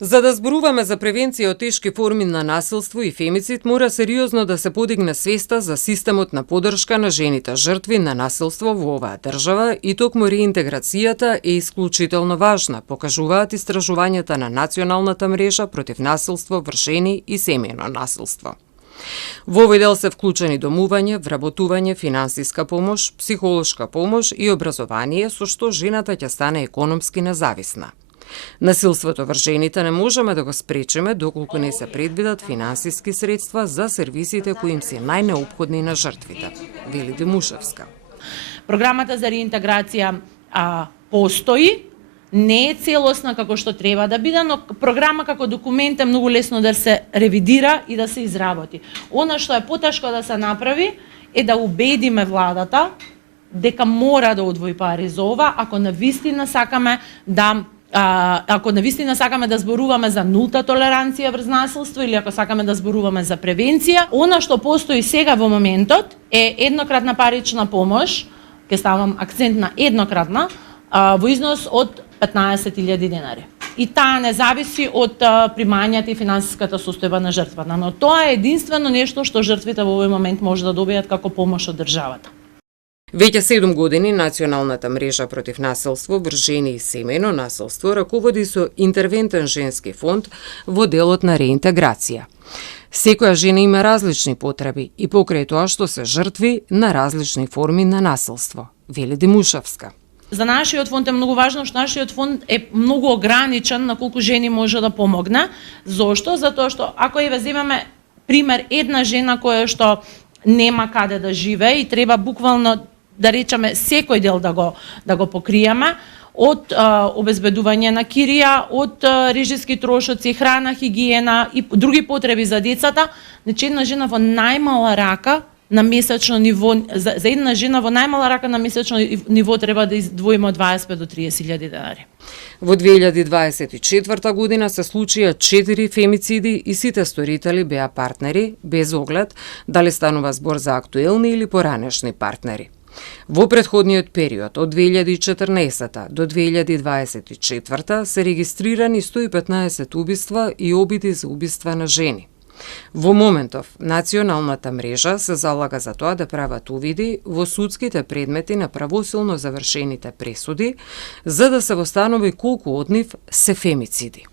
За да зборуваме за превенција од тешки форми на насилство и фемицид, мора сериозно да се подигне свеста за системот на поддршка на жените жртви на насилство во оваа држава и токму реинтеграцијата е исклучително важна, покажуваат истражувањата на Националната мрежа против насилство врз жени и семејно насилство. Во овој дел се вклучени домување, вработување, финансиска помош, психолошка помош и образование со што жената ќе стане економски независна. Насилството врз жените не можеме да го спречиме доколку не се предвидат финансиски средства за сервисите кои им се најнеопходни на жртвите, вели Демушевска. Програмата за реинтеграција постои, не е целосна како што треба да биде, но програма како документ е многу лесно да се ревидира и да се изработи. Она што е потешко да се направи е да убедиме владата дека мора да одвои пари за ова, ако навистина сакаме да зборуваме за нулта толеранција врз насилство или ако сакаме да зборуваме за превенција. Она што постои сега во моментот е еднократна парична помош, ќе ставам акцент на еднократна, во износ од 15.000 денари. И таа не зависи од примањата и финансиската состојба на жртвата, но тоа е единствено нешто што жртвите во овој момент може да добијат како помош од државата. Веќе 7 години Националната мрежа против насилство врз жени и семејно насилство раководи со интервентен женски фонд во делот на реинтеграција. Секоја жена има различни потреби и покрај тоа што се жртви на различни форми на насилство, вели Демушевска. За нашиот фонд е многу важно што нашиот фонд е многу ограничен на колку жени може да помогне. Зошто? Затоа што ако ја земеме пример една жена која што нема каде да живее и треба буквално да речеме секој дел да го покриеме, од обезбедување на кирија, од режиски трошоци, храна, хигиена и други потреби за децата, значи една жена во најмала рака на месечно ниво, за една жена во најмала рака на месечно ниво треба да издвоиме од 25 до 30.000 денари. Во 2024 година се случија 4 фемициди и сите сторители беа партнери, без оглед дали станува збор за актуелни или поранешни партнери. Во претходниот период од 2014 до 2024 се регистрирани 115 убиства и обиди за убиства на жени. Во моментов, Националната мрежа се залага за тоа да прават увиди во судските предмети на правосилно завршените пресуди, за да се востанови колку од нив се фемициди.